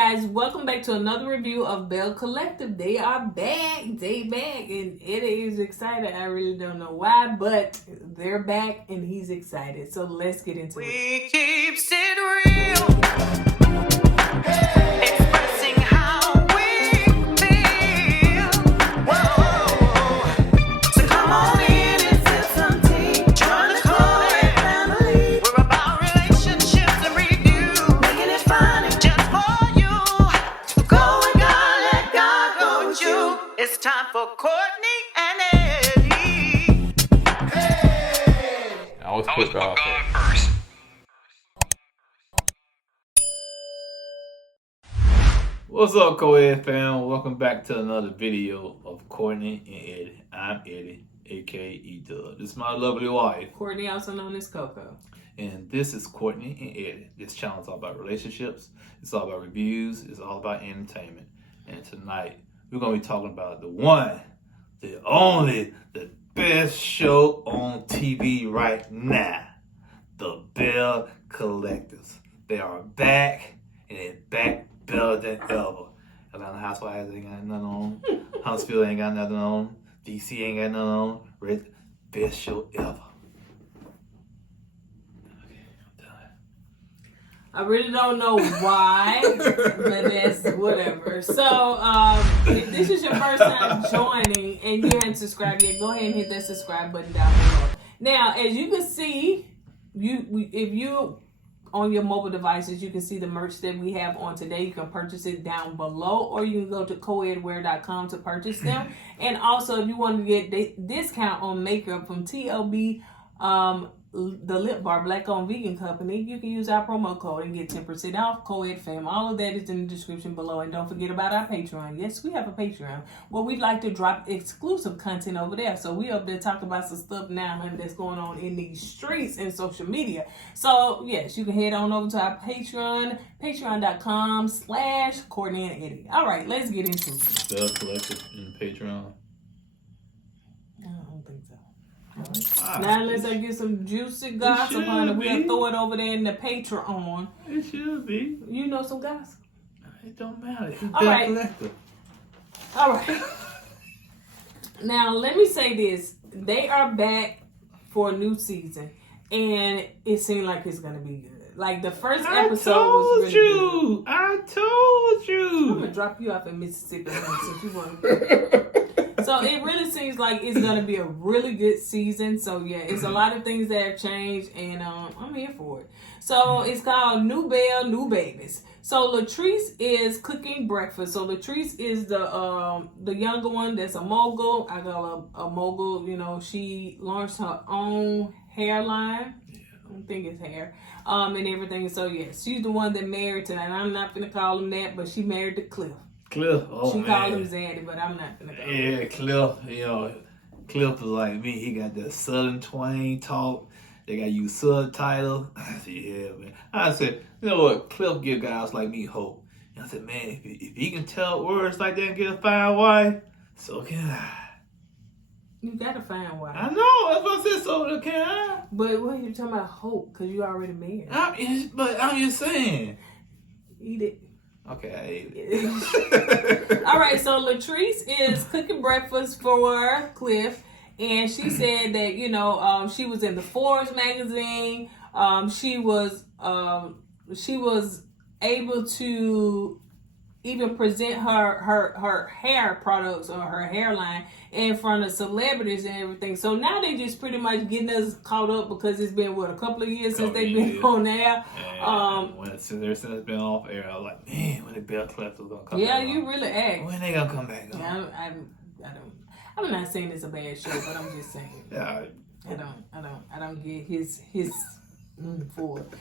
guys, welcome back to another review of Belle Collective. They are back, and Eddie is excited. I really don't know why, but they're back and he's excited. So let's get into it. We keep it real. Expressing how we feel. Whoa. So come on in and sip some tea. Join the Kourtney family. We're about relationships and review. Making it fun just for you. Go with God, let God go with you. It's time for Kourtney and Eddie. I was put God first. What's up, co-ed fam? Welcome back to another video of Kourtney and Eddie. I'm Eddie, aka E-Dub. This is my lovely wife. Kourtney, also known as Coco. And this is Kourtney and Eddie. This channel is all about relationships. It's all about reviews. It's all about entertainment. And tonight, we're going to be talking about the one, the only, the best show on TV right now. The Belle Collectors. They are back, and they're back better than ever. Atlanta Housewives ain't got nothing on. Huntsville ain't got nothing on. DC ain't got nothing on. Best show ever. Okay, I'm done. I really don't know why, but that's whatever. So, if this is your first time joining and you haven't subscribed yet, go ahead and hit that subscribe button down below. Now, as you can see, if you on your mobile devices, you can see the merch that we have on today. You can purchase it down below, or you can go to kourtneyandeddie.com to purchase them. And also, if you want to get discount on makeup from TLB, the Lip Bar Black Owned Vegan Company, you can use our promo code and get 10% off. Co-ed fam, all of that is in the description below. And don't forget about our Patreon. Yes, we have a Patreon where we'd like to drop exclusive content over there. So we up there talking about some stuff now, honey, that's going on in these streets and social media. So yes, you can head on over to our Patreon, patreon.com/Kourtney and Eddie. All right, let's get into it. Belle Collective in Patreon. I don't think so. Now unless I get some juicy gossip on it, we'll throw it over there in the Patreon. It should be. You know some gossip? It don't matter. It's All Belle right. Collective. All right. Now let me say this: they are back for a new season, and it seemed like it's gonna be good. Like the first episode was really good. I told you. I'm gonna drop you off in Mississippi since you want. So it really seems like it's gonna be a really good season. So yeah, it's a lot of things that have changed, and I'm here for it. So it's called New Belle, New Babies. So Latrice is cooking breakfast. So Latrice is the younger one that's a mogul. I call her a mogul. You know, she launched her own hairline. I don't think it's hair. And everything. So yeah, she's the one that married to, and I'm not gonna call him that, but she married to Cliff. Cliff, oh she man. called him Zaddy, but I'm not gonna call him. Yeah, Cliff, you know, Cliff is like me. He got that Southern twang talk. They got you subtitle. I said, yeah, man. I said, you know what? Cliff give guys like me hope. And I said, man, if he can tell words like that and get a fine wife, so can I. You gotta find why. I know, that's what I said, so can I. But what are you talking about hope? Because you already married. But I'm just saying. Eat it. Okay, I ate it. All right, so Latrice is cooking breakfast for Cliff, and she said that, you know, she was in the Forbes magazine. She was able to even present her hair products or her hairline in front of celebrities and everything. So now they just pretty much getting us caught up because it's been a couple of years since they've been on air. Since it's been off air, I was like, man, when the Belle Collective gonna come back? Yeah, you really asked. When they gonna come back? Yeah, I'm not saying it's a bad show, but I'm just saying. Yeah. I don't get his for it.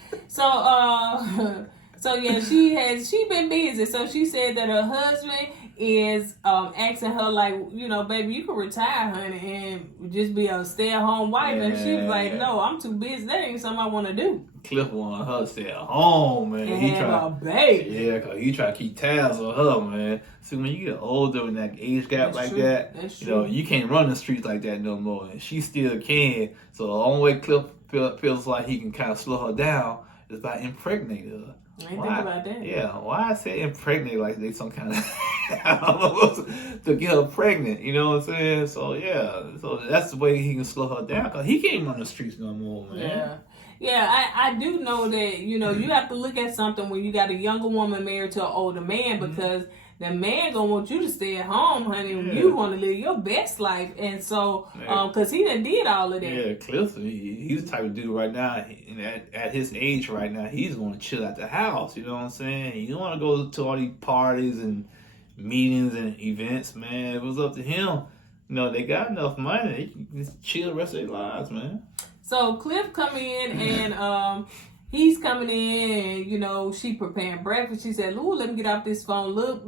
So yeah, she been busy. So she said that her husband is asking her, like, you know, baby, you can retire, honey, and just be a stay-at-home wife. Yeah. And she was like, no, I'm too busy. That ain't something I want to do. Cliff wanted her to stay at home, man. And have a baby. Yeah, because he try to keep tabs on her, man. See, when you get older and that age gap That's like true. that, That's you know, true. you can't run the streets like that no more. And she still can. So the only way Cliff feels like he can kind of slow her down is by impregnating her. I ain't think about that. Yeah, why I say impregnate like they some kind of I don't know to get her pregnant, you know what I'm saying? So yeah, so that's the way he can slow her down because he can't run the streets no more, man. Yeah. Yeah, I do know that, you know, you have to look at something when you got a younger woman married to an older man because the man gonna want you to stay at home, honey. Yeah. You want to live your best life. And so, because he done did all of that. Yeah, Cliff, he's the type of dude right now, at his age right now, he's going to chill at the house, you know what I'm saying? You don't want to go to all these parties and meetings and events, man. It was up to him. You know, they got enough money. They can just chill the rest of their lives, man. So Cliff come in and he's coming in and, you know, she preparing breakfast. She said, "Lou, let me get off this phone. Look,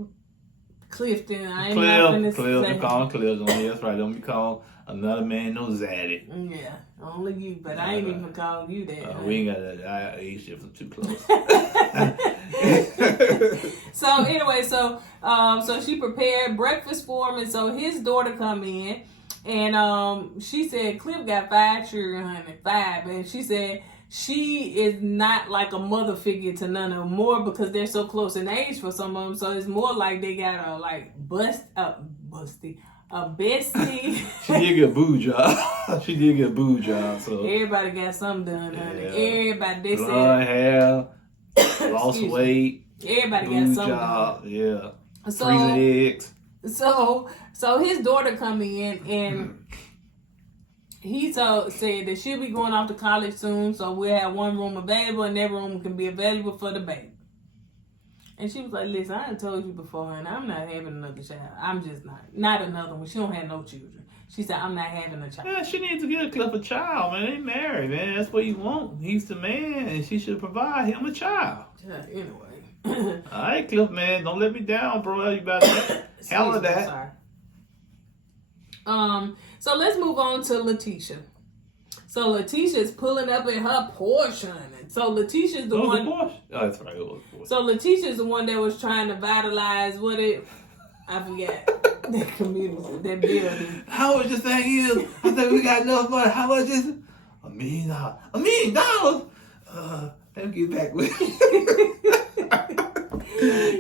Clifton, I ain't nothing to Cliff, say." you call him Cliff. That's right. Don't be called another man, no Zaddy. Yeah, only you, but I ain't even calling you that. We ain't got that. Our age difference too close. So anyway, so she prepared breakfast for him, and so his daughter come in, and she said Cliff got 5 children, honey, 5, and she said she is not like a mother figure to none of them, more because they're so close in age for some of them. So it's more like they got a bestie. She did get a boo job. So Everybody got something done, honey. Yeah. Everybody, they blonde said, hair, lost weight, everybody boo got something job. done. Yeah, So, freezing eggs. So his daughter come in and he said that she'll be going off to college soon, so we'll have one room available and that room can be available for the baby. And she was like, "Listen, I done told you before, and I'm not having another child. I'm just not another one. She don't have no children." She said, "I'm not having a child." Yeah, she needs to get a Cliff a child, man. They married, man. That's what you want. He's the man, and she should provide him a child. Yeah, anyway. All right, Cliff, man. Don't let me down, bro. You better handle that. Sorry. So let's move on to Leticia. So Leticia's pulling up in her Porsche, honey. So Leticia's the one. Oh, that's right. It was Porsche. So Leticia's the one that was trying to vitalize I forget that community, that building. How much this thing is? I think we got enough money. How much is it? $1 million. $1 million? Let me get back with you.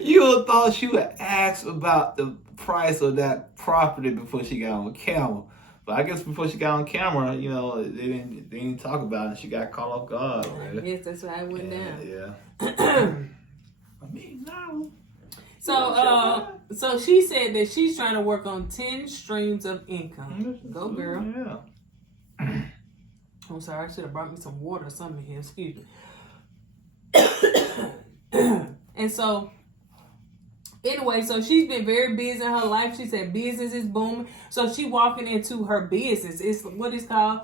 You would have thought she would ask about the price of that property before she got on camera. But I guess before she got on camera, you know, they didn't talk about it. She got caught off guard. I guess that's why it went down. Yeah. $1 million. So she said that she's trying to work on 10 streams of income. Go, girl. Yeah. I'm sorry, I should have brought me some water or something here. Excuse me. And so, anyway, so she's been very busy in her life. She said business is booming. So she walking into her business. It's what it's called.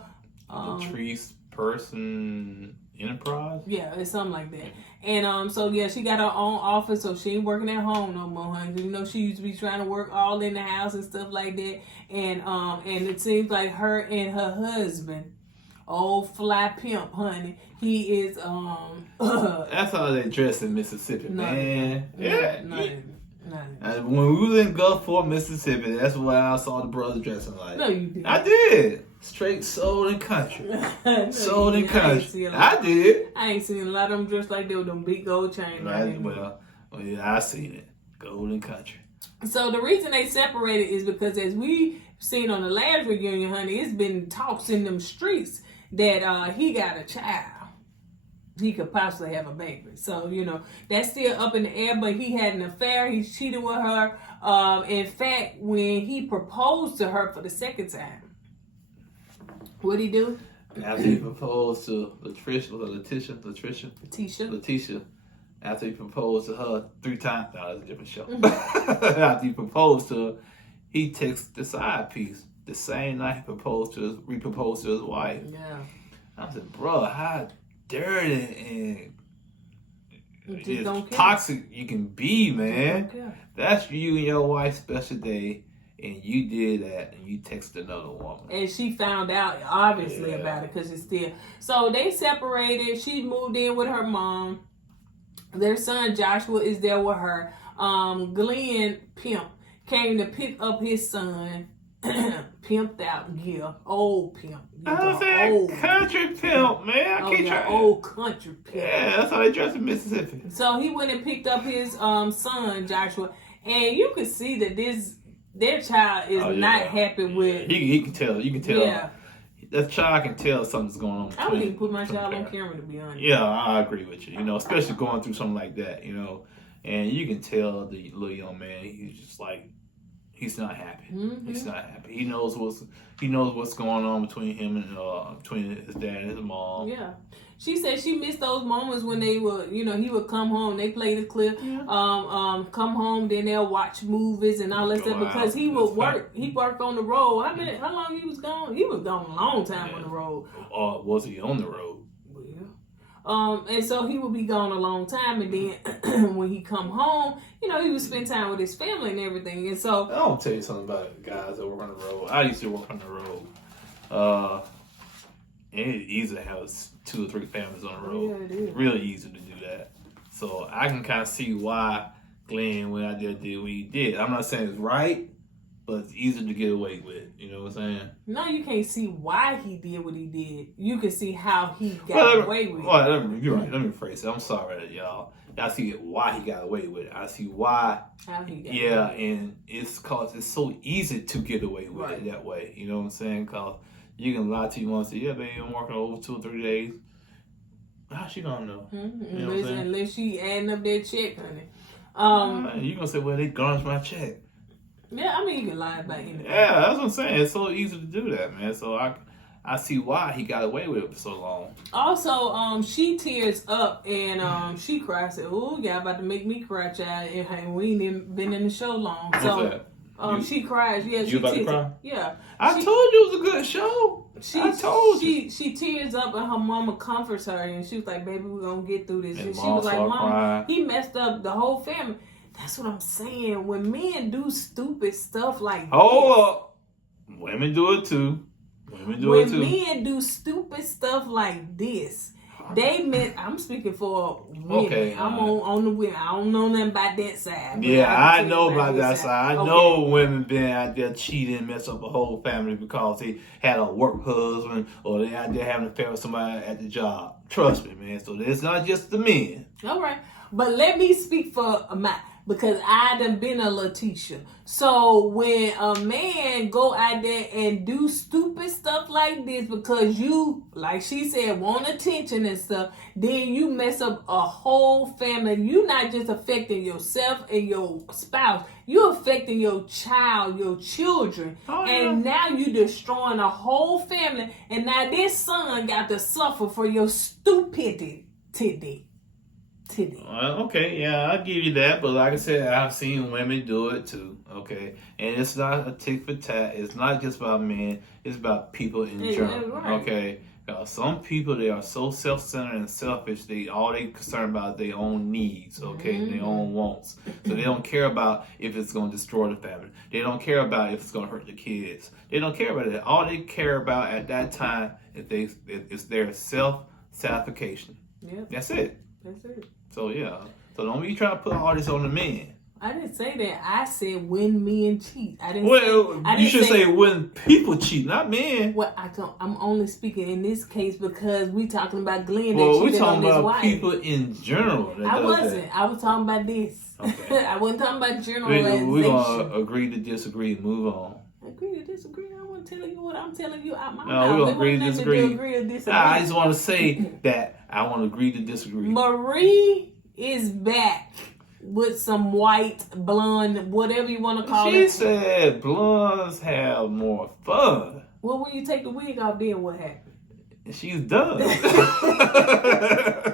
Latrice Person Enterprise? Yeah, it's something like that. And so yeah, she got her own office, so she ain't working at home no more, honey. You know, she used to be trying to work all in the house and stuff like that. And it seems like her and her husband, old fly pimp, honey, he is That's how they dress in Mississippi, man. Nothing. When we was in Gulfport, Mississippi, that's where I saw the brothers dressing like. No, you didn't. I did. Straight soul and country. Soul and country. I did. I ain't seen a lot of them dressed like that with them big gold chains. Right, well, yeah, I seen it. Gold and country. So the reason they separated is because, as we seen on the last reunion, honey, it's been talks in them streets that he got a child. He could possibly have a baby. So, you know, that's still up in the air, but he had an affair. He cheated with her. In fact, when he proposed to her for the second time, what'd he do? After he proposed to Leticia, after he proposed to her 3 times, no, that's a different show. After he proposed to her, he texted the side piece the same night he proposed to his wife. Yeah. I said, bro, how dirty and toxic you can be, man. That's you and your wife's special day, and you did that, and you texted another woman. And she found out, obviously, about it, because it's still... So, they separated. She moved in with her mom. Their son, Joshua, is there with her. Glenn Pimp came to pick up his son pimped out, yeah, old pimp. I was saying country pimp, man. I can't try. Old country pimp. Yeah, that's how they dress in Mississippi. So he went and picked up his son Joshua, and you can see that their child is not happy with. He can tell. You can tell. Yeah. That child can tell something's going on. I wouldn't even put my child on camera, to be honest. Yeah, I agree with you. You know, especially going through something like that. You know, and you can tell the little young man. He's just like, he's not happy. Mm-hmm. He's not happy. He knows what's going on between him and between his dad and his mom. Yeah. She said she missed those moments when they were, you know, he would come home, they play the clip, come home, then they'll watch movies and all that stuff because he would work. He worked on the road. How long he was gone? He was gone a long time on the road. Was he on the road? And so he would be gone a long time, and then when he come home, you know, he would spend time with his family and everything. And so I'll tell you something about guys that work on the road. I used to work on the road. And it's easy to have 2 or 3 families on the road. Yeah, it is. Really easy to do that. So I can kind of see why Glenn went out there and did what he did. I'm not saying it's right, but it's easy to get away with. You know what I'm saying? No, you can't see why he did what he did. You can see how he got away with it. You're right. Let me rephrase it. I'm sorry, y'all. I see why he got away with it. I see why. How he got yeah, and it's because it's so easy to get away with it that way. You know what I'm saying? Because you can lie to your mom and say, yeah, baby, I'm working over 2 or 3 days. How's she gonna know? Mm-hmm. You know Unless she adding up that check, honey. You gonna say, well, they garnished my check. Yeah, I mean, you can lie about anything. Yeah, that's what I'm saying. It's so easy to do that, man. So I see why he got away with it for so long. Also, she tears up and she cries. Said, "Oh, y'all about to make me cry, child." And we ain't even been in the show long, so she cries. Yeah, you about to cry? Yeah, I told you it was a good show. I told you. She tears up and her mama comforts her and she was like, "Baby, we're gonna get through this." And she Mom was like, "Mama, crying. he messed up the whole family." That's what I'm saying. When men do stupid stuff like hold up, women do it too. When men do stupid stuff like this, they meant. I'm speaking for women. Okay, I'm on the women. I don't know nothing about that side. Yeah, I know about that side. I know women been out there cheating and mess up a whole family because they had a work husband or they out there having an affair with somebody at the job. Trust me, man. So it's not just the men. All right, but let me speak for my. Because I done been a Leticia. So when a man go out there and do stupid stuff like this because you, like she said, want attention and stuff, then you mess up a whole family. You not just affecting yourself and your spouse. You're affecting your child, your children. And now you destroying a whole family. And now this son got to suffer for your stupidity. Okay, yeah, I'll give you that. But like I said, I've seen women do it too. Okay, and it's not a tick for tat. It's not just about men. It's about people in general. Right. Okay, some people, they are so self-centered and selfish. They concerned about their own needs. Okay, their own wants. So they don't care about if it's going to destroy the family. They don't care about if it's going to hurt the kids. They don't care about it. All they care about at that time is their self-satisfaction. Yeah, that's it. That's it. So yeah. So don't be trying to put all this on the men. I didn't say that. I said when men cheat. I didn't. You should say when people cheat, not men. Well, I don't. I'm only speaking in this case because we talking about Glenn. Well, we talking about people in general. I wasn't. I was talking about this. Okay. I wasn't talking about generalization. We're gonna agree to disagree and move on. Agree to disagree. I want to tell you what I'm telling you out my mouth. No, we're gonna agree to disagree. Agree or disagree. I just want to say that I want to agree to disagree. Marie is back with some white, blonde, whatever you want to call it. She said blondes have more fun. Well, when you take the wig off, then what happened? She's done.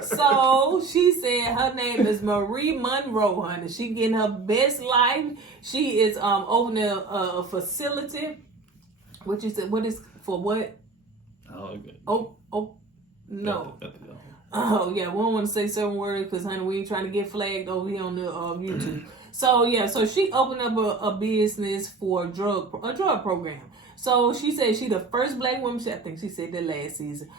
So she said her name is Marie Monroe, honey. She getting her best life. She is opening a facility. What you said? What is for what? Oh, okay. Oh, no. Oh yeah, we don't want to say certain words because honey, we ain't trying to get flagged over here on the YouTube. So yeah, so she opened up a business for a drug program. So she said she the first black woman, I think she said that last season,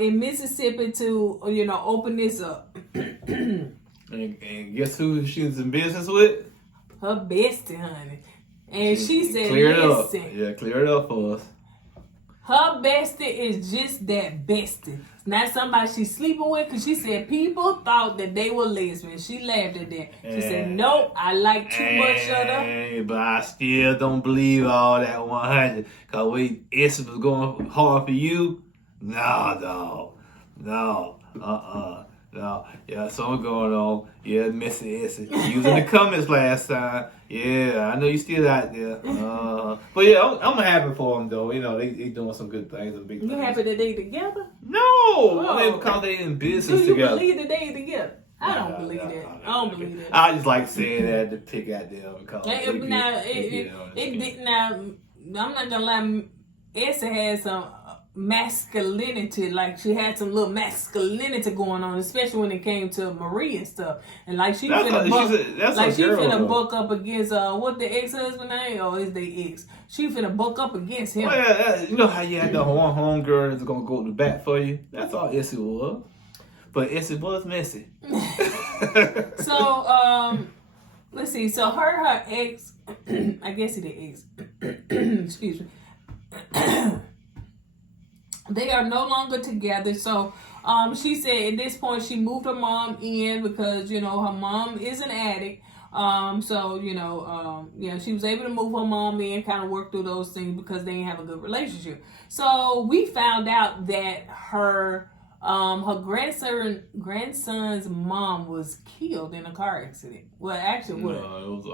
in Mississippi to open this up. And guess who she was in business with? Her bestie, honey. And she said, clear it up. listen, Yeah, clear it up for us. her bestie is just that bestie. It's not somebody she's sleeping with, because she said people thought that they were lesbians. She laughed at that. She said, nope, I like too much of them. But I still don't believe all that 100. Because we Essie was going hard for you. No, dog. No. No. Yeah, something going on. Yeah, Missy Essie. You was in the comments last time. Yeah, I know you still out there. But yeah, I'm happy for them though. You know, they doing some good things and big things. You happy that they together? No! I mean, because they in business Do you together. believe that they together? I don't believe that. I don't believe that. I just like saying that to pick at them because Now, I'm not gonna lie. Essie had some masculinity, like she had some little masculinity going on, especially when it came to Marie and stuff. And like she finna buck up against what the ex-husband name, or is they ex? She finna buck up against him. Well, you know how you had the one homegirl that's gonna go to bat for you? That's all Essie was. But Essie was messy. So, let's see. So her ex, I guess it is ex. Excuse me. They are no longer together. So, she said at this point she moved her mom in because, you know, her mom is an addict. So, you know, yeah, she was able to move her mom in, kind of work through those things because they didn't have a good relationship. So we found out that her grandson's mom was killed in a car accident. Well, actually, what? No, it was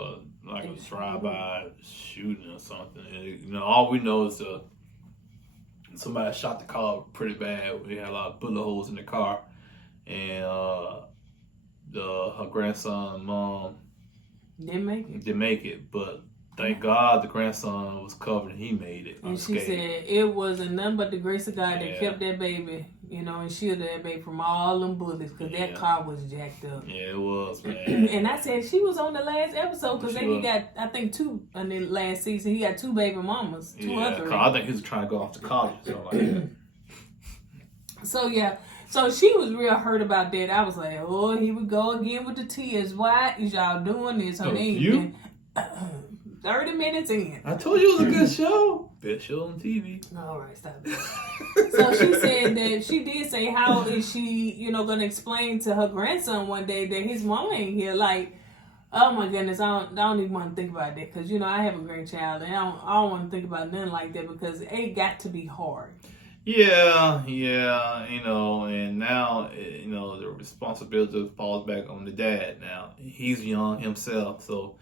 like a drive-by shooting or something. And, you know, all we know is somebody shot the car pretty bad. We had a lot of bullet holes in the car, and her grandson mom didn't make it, but thank God the grandson was covered and he made it. And she said it wasn't nothing but the grace of God that kept that baby, you know, and shielded that baby from all them bullets, because that car was jacked up. Yeah, it was, man. And I said she was on the last episode, because then he got, I think, 2 in the last season. He got 2 baby mamas, 2 others. I think he was trying to go off to college or something like that. So yeah, so she was real hurt about that. I was like, oh, here we go again with the tears. Why is y'all doing this? Honey, 30 minutes in. I told you it was a good show. Best show on TV. All right, stop it. So she said that she did say, how is she, you know, going to explain to her grandson one day that his mama ain't here? Like, oh my goodness, I don't even want to think about that, because, you know, I have a grandchild and I don't want to think about nothing like that, because it got to be hard. Yeah, you know, and now, you know, the responsibility falls back on the dad now. He's young himself, so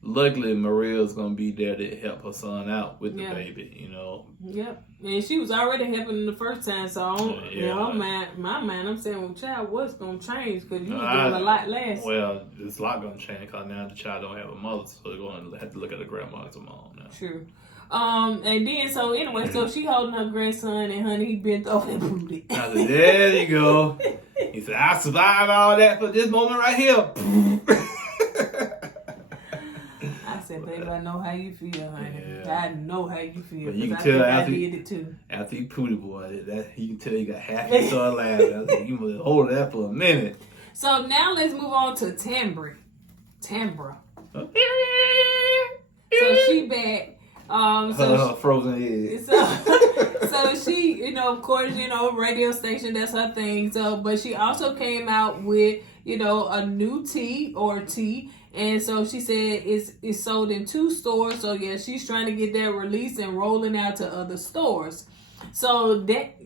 luckily Maria's going to be there to help her son out with the baby, you know. Yep. And she was already helping him the first time, so you know, my mind, I'm saying, well, child, what's going to change? Because you was doing a lot less. Well, there's a lot going to change, because now the child don't have a mother, so they're going to have to look at the grandma as a mom now. True. And then, so anyway, so she holding her grandson, and honey, he bent over and booted. I said, there you go. He said, I survived all that for this moment right here. I said, baby, I know how you feel, honey. Yeah. I know how you feel. But you can tell I did it too. After you pooted, boy, you can tell you got half your son laughing. I was like, you must hold that for a minute. So now let's move on to Timbra. So she back. Her frozen head. So she, you know, of course, you know, radio station, that's her thing. So, but she also came out with, you know, a new tea. And so she said it's sold in 2 stores. So yeah, she's trying to get that released and rolling out to other stores. So that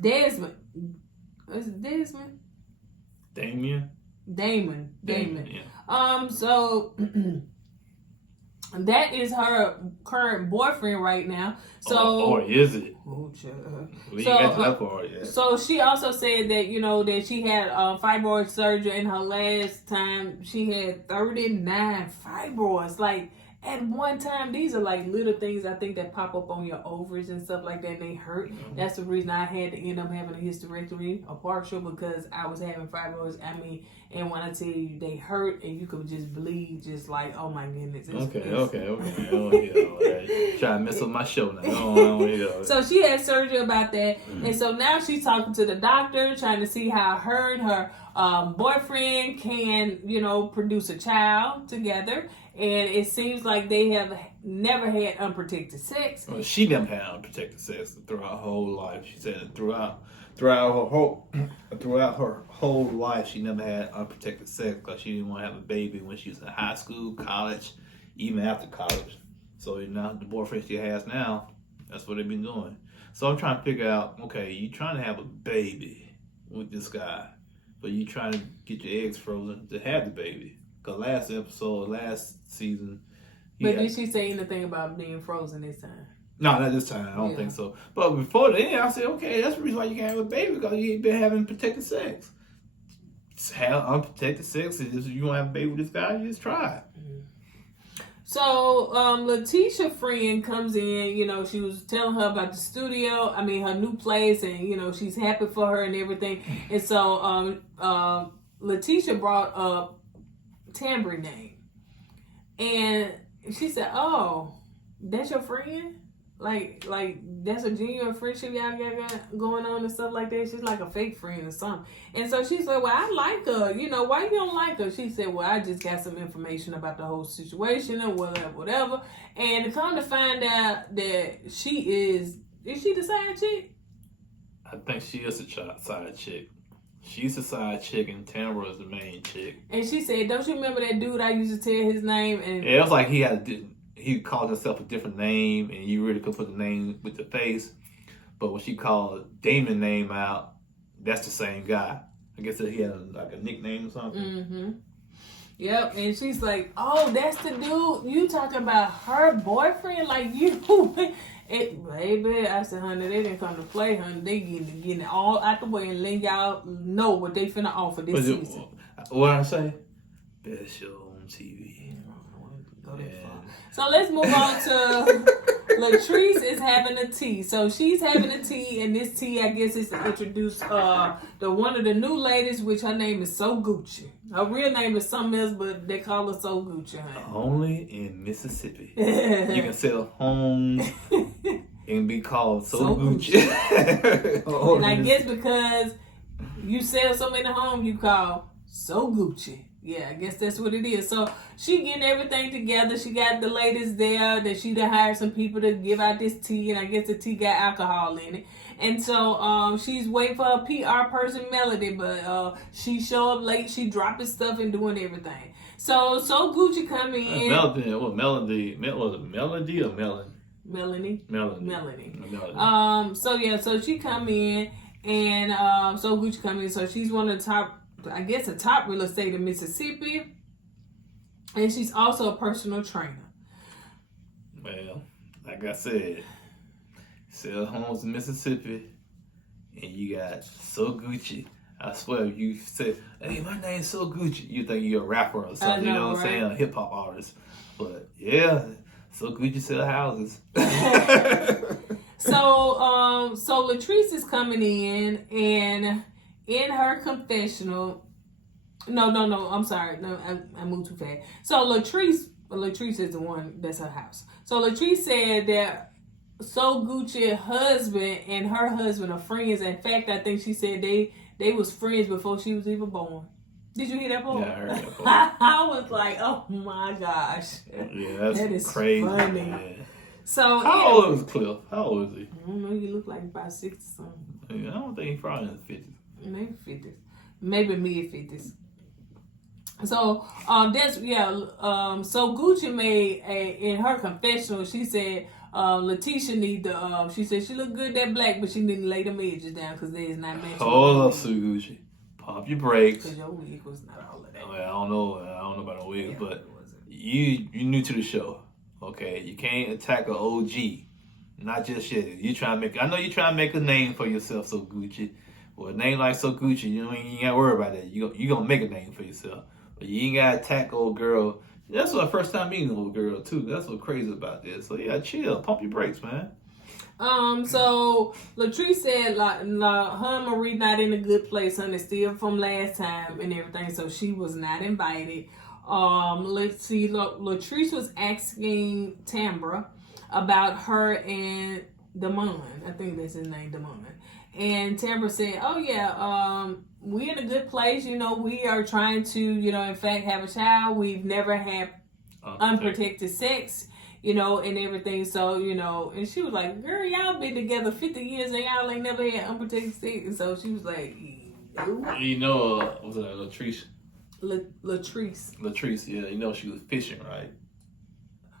Damon. Yeah. So that is her current boyfriend right now. So, or is it? So she also said that, you know, that she had fibroid surgery, and her last time she had 39 fibroids. Like, at one time, these are like little things, I think, that pop up on your ovaries and stuff like that, and they hurt. Mm-hmm. That's the reason I had to end up having a hysterectomy, a partial, because I was having fibroids. I mean, And when I tell you they hurt and you could just bleed, just like, oh my goodness. Okay. I don't hear all that. Try to mess up my show now. I don't hear all that. So she had surgery about that. And so now she's talking to the doctor, trying to see how her and her boyfriend can, produce a child together. And it seems like they have never had unprotected sex. Well, she never had unprotected sex throughout her whole life. She said throughout her whole life, she never had unprotected sex because she didn't want to have a baby when she was in high school, college, even after college. So now the boyfriend she has now, that's what they've been doing. So I'm trying to figure out, okay, you trying to have a baby with this guy, but you trying to get your eggs frozen to have the baby. Because last season. But did she say anything about being frozen this time? No, not this time. I don't think so. But before then, I said, okay, that's the reason why you can't have a baby, because you ain't been having protected sex. Just have unprotected sex. If you want to have a baby with this guy, you just try it. So, Leticia friend comes in, she was telling her about the studio, her new place, and, she's happy for her and everything. And so, Leticia brought up Timbra name. And she said, oh, that's your friend? Like that's a genuine friendship y'all got going on and stuff like that. She's like a fake friend or something. And so she said, well, I like her. Why you don't like her? She said, well, I just got some information about the whole situation and whatever. And to come to find out that she is she the side chick? I think she is a side chick. She's the side chick and Timbra is the main chick. And she said, don't you remember that dude I used to tell his name? And yeah, it was like he called himself a different name, and you really could put the name with the face. But when she called Damon's name out, that's the same guy. I guess that he had a nickname or something. Mm-hmm. Yep, and she's like, oh, that's the dude. You talking about her boyfriend? Like, baby, I said, honey, they didn't come to play, honey. They getting it all out the way and letting y'all know what they finna offer this season. What I say? Best show on TV. Go that far. So let's move on to Latrice is having a tea. So she's having a tea, and this tea, I guess, is to introduce the one of the new ladies, which her name is So Gucci. Her real name is something else, but they call her So Gucci, honey. Only in Mississippi. You can sell homes and be called So Gucci. And I guess because you sell so many homes, you call So Gucci. Yeah, I guess that's what it is. So she getting everything together. She got the ladies there that she done hired some people to give out this tea, and I guess the tea got alcohol in it. And so she's waiting for her PR person Melody, but she show up late. She dropping stuff and doing everything. So Gucci come in. Melody or Melanie? Melanie. So she come in, and So Gucci come in. So she's one of the top, I guess, a top real estate in Mississippi, and she's also a personal trainer. Well, like I said, sell homes in Mississippi, and you got So Gucci. I swear, if you say, hey, my name's So Gucci, you think you're a rapper or something, you know what I'm saying, a hip-hop artist. But, yeah, So Gucci sell houses. So Latrice is coming in, and in her confessional, I'm sorry. No, I moved too fast. So Latrice is the one that's her house. So Latrice said that So Gucci's husband and her husband are friends. In fact, I think she said they was friends before she was even born. Did you hear that part? Yeah, I heard that part. I was like, oh my gosh. Yeah, that is crazy. Funny. Man. So how old is Cliff? How old is he? I don't know. He look like about 60 something. Yeah, I don't think he's probably in his 50s. Maybe 50s. Maybe mid 50s. So So Gucci made in her confessional, she said Leticia need to she said she look good that black, but she need to lay them edges down because they is not matching. Hold up, Sue Gucci. Pop your brakes. Because your wig was not all of that. I don't know about the wigs, but you new to the show. Okay, you can't attack an OG. Not just yet. I know you trying to make a name for yourself, So Gucci. Well, a name like So Gucci, you ain't gotta worry about that. You gonna make a name for yourself. But you ain't gotta attack old girl. That's my first time meeting old girl too. That's what's crazy about this. So yeah, chill, pump your brakes, man. So Latrice said like her and Marie not in a good place, honey, still from last time and everything. So she was not invited. Let's see. Latrice was asking Timbra about her and Damon. I think that's his name, Damon. And Timbra said, "Oh yeah, we in a good place. You know, we are trying to, you know, in fact, have a child. We've never had unprotected sex, you know, and everything. So, you know," and she was like, "Girl, y'all been together 50 years and y'all ain't never had unprotected sex." And so she was like, "No." You know, was it Latrice? Latrice. Latrice, yeah. You know she was fishing, right?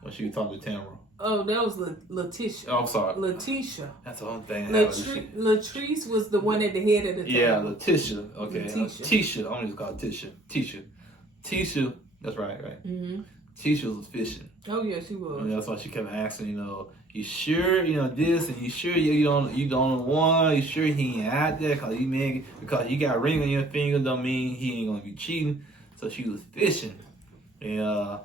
When she was talking to Timbra. Oh, that was Leticia. Oh, I'm sorry. Leticia. That's the only thing. Latrice was the one at the head of the table. Yeah, Leticia. Okay. Leticia. I'm just call Tisha. Tisha. That's right. Mm-hmm. Tisha was fishing. Oh yeah, she was. And that's why she kept asking, you know, you sure, you know, this, and you sure you the only one? You sure he ain't out there? Because you got a ring on your finger don't mean he ain't gonna be cheating. So she was fishing, and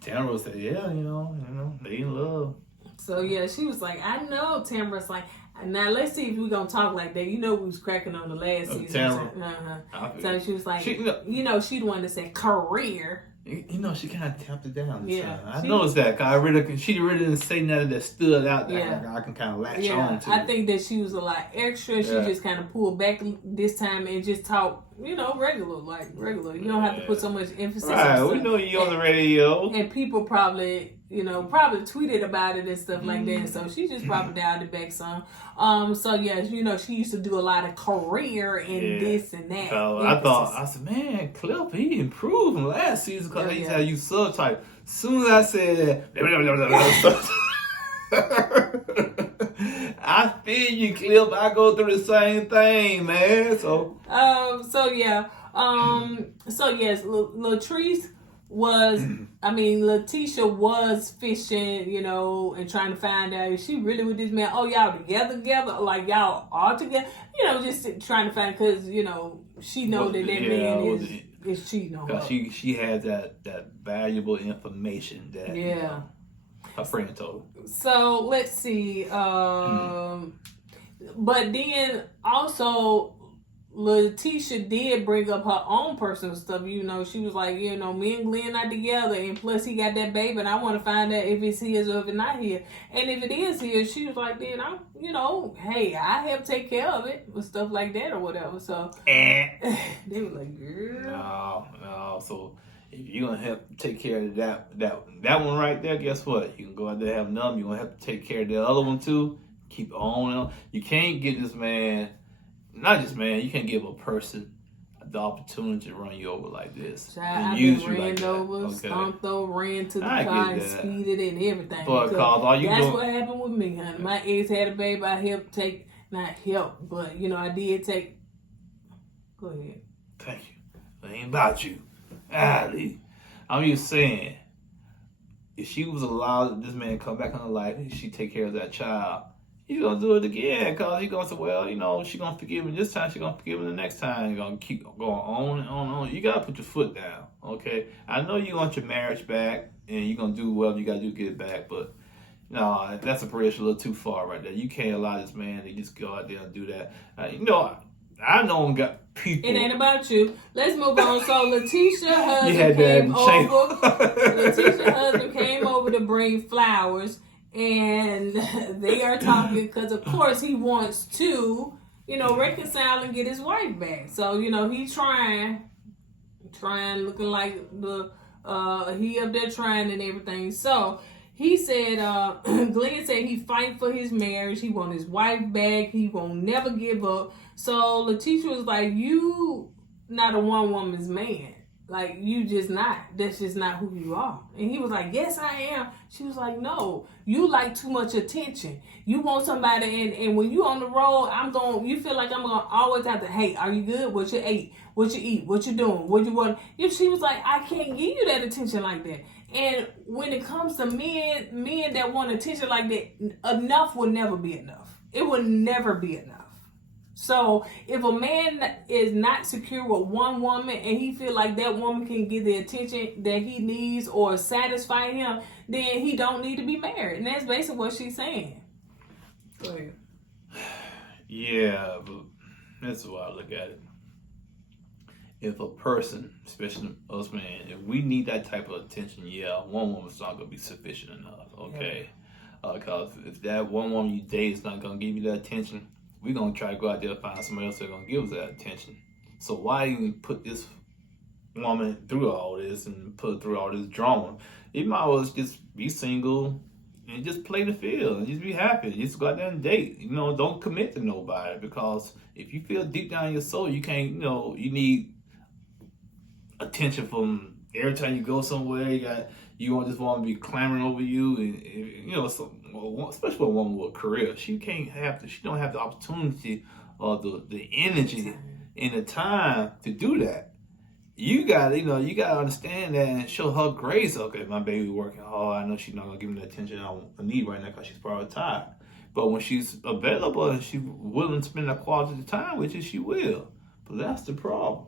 Timbra said, yeah, you know, they in love. So yeah, she was like, I know. Timbra's like, now let's see if we're gonna talk like that. You know, we was cracking on the last season. Timbra. So she was like, you know, she the one that said career. You know, she kind of tapped it down. Yeah, I noticed that. Cause she really didn't say nothing that stood out there. Yeah. I can kind of latch Yeah, on to. I think that she was a lot extra. She just kind of pulled back this time and just talk, you know, regular. You don't have to put so much emphasis on Right, stuff. we know you on the radio. And people probably tweeted about it and stuff like that. So she just probably dialed it back some. So yeah, you know, she used to do a lot of career and this and that. So I said, man, Cliff, he improved from last season because he had you subtype. As soon as I said that, I feel you, Cliff. I go through the same thing, man. So yes, Latrice was, Leticia was fishing, you know, and trying to find out if she really with this man. Oh, y'all together, like y'all all together, you know, just trying to find, because, you know, she know that man is cheating on her. Because she had that valuable information that her friend told her. So let's see. But then also, Leticia did bring up her own personal stuff. You know, she was like, you know, me and Glenn not together, and plus he got that baby, and I want to find out if it's his or if it's not his. And if it is his, she was like, then I'm, you know, hey, I help take care of it or stuff like that or whatever. So they were like, girl, no. So if you're gonna help take care of that one right there, guess what? You can go out there and have another. You're gonna have to take care of the other one too. Keep on. You can't get this man. Not just man, you can't give a person the opportunity to run you over like this. I've use been you ran like over, that. stomped over, ran to the car and speeded and everything. But all you that's doing, what happened with me, honey. My ex had a baby. I helped take, not help, but you know, I did take. Go ahead. Thank you. It ain't about you. Ali. I'm just saying, if she was allowed this man to come back in her life, she take care of that child. He's gonna do it again because he's gonna say, well, you know, she's gonna forgive me this time, she's gonna forgive me the next time. You're gonna keep going on and on and on. You gotta put your foot down, okay? I know you want your marriage back and you're gonna do whatever you gotta do to get it back, but no, that's a bridge a little too far right there. You can't allow this man to just go out there and do that. You know, I know got people. It ain't about you. Let's move on. So Leticia's husband came over. Leticia's husband came over to bring flowers. And they are talking because, of course, he wants to, you know, reconcile and get his wife back. So, you know, he's trying, looking like he up there trying and everything. So he said, Glenn said he fight for his marriage. He want his wife back. He won't never give up. So Leticia was like, you not a one woman's man. Like, you just not. That's just not who you are. And he was like, yes, I am. She was like, no, you like too much attention. You want somebody, and when you on the road, you feel like I'm going to always have to, hey, are you good? What you ate? What you eat? What you doing? What you want? She was like, I can't give you that attention like that. And when it comes to men that want attention like that, enough will never be enough. It will never be enough. So if a man is not secure with one woman and he feel like that woman can get the attention that he needs or satisfy him, then he don't need to be married. And that's basically what she's saying. Go ahead. Yeah, but this is why I look at it. If a person, especially us men, if we need that type of attention, yeah, one woman's not gonna be sufficient enough. Okay, because if that one woman you date is not gonna give you that attention, we're gonna try to go out there and find somebody else that's gonna give us that attention. So why even put this woman through all this and put her through all this drama? You might as well just be single and just play the field and just be happy. Just go out there and date. You know, don't commit to nobody, because if you feel deep down in your soul you can't, you know, you need attention from every time you go somewhere. You want this woman to be clamoring over you, and you know, especially a woman with a career, she don't have the opportunity or the energy and the time to do that. You gotta understand that and show her grace. Okay, my baby working hard. I know she's not gonna give me the attention I need right now because she's probably tired. But when she's available and she's willing to spend that quality time with you, she will. But that's the problem.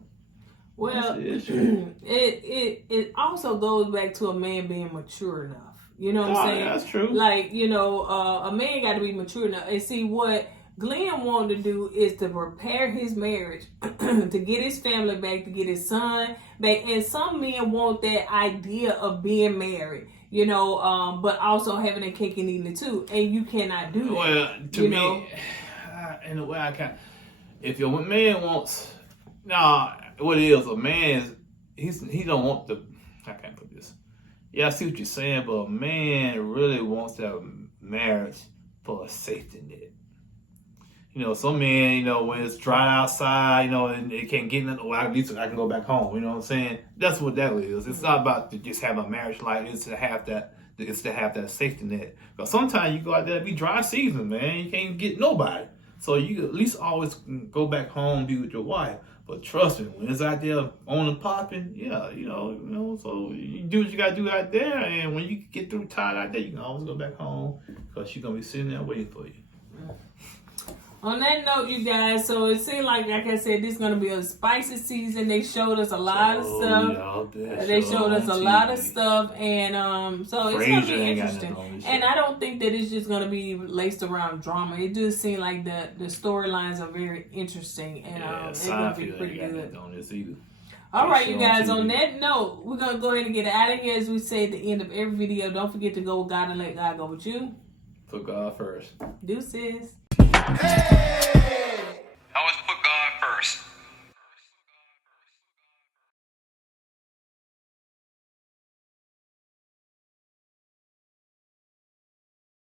Well, it also goes back to a man being mature enough. You know what I'm saying? That's true. Like, you know, a man got to be mature enough. And see, what Glenn wanted to do is to prepare his marriage, to get his family back, to get his son back. And some men want that idea of being married, you know, but also having a cake and eating it too. And you cannot do that. Well, to me, in a way I can't. If your man wants... what it is, a man he don't want the, I can't put this. Yeah, I see what you're saying, but a man really wants that marriage for a safety net. You know, some men, you know, when it's dry outside, you know, and they can't get nothing, well, at least I can go back home. You know what I'm saying? That's what that is. It's not about to just have a marriage like this, to have that safety net. Because sometimes you go out there and be dry season, man. You can't get nobody. So you at least always go back home, be with your wife. But trust me, when it's out there on and popping, yeah, you know, so you do what you gotta do out there, and when you get through tired out there, you can always go back home, because she's gonna be sitting there waiting for you. On that note, you guys, so it seemed like I said, this is going to be a spicy season. They showed us a lot of stuff. They showed us a lot of stuff, and so it's going to be interesting. And I don't think that it's just going to be laced around drama. It does seem like the storylines are very interesting, and it's going to be pretty good. All right, you guys, on that note, we're going to go ahead and get out of here. As we say at the end of every video, don't forget to go with God and let God go with you. Put God first. Deuces. Hey!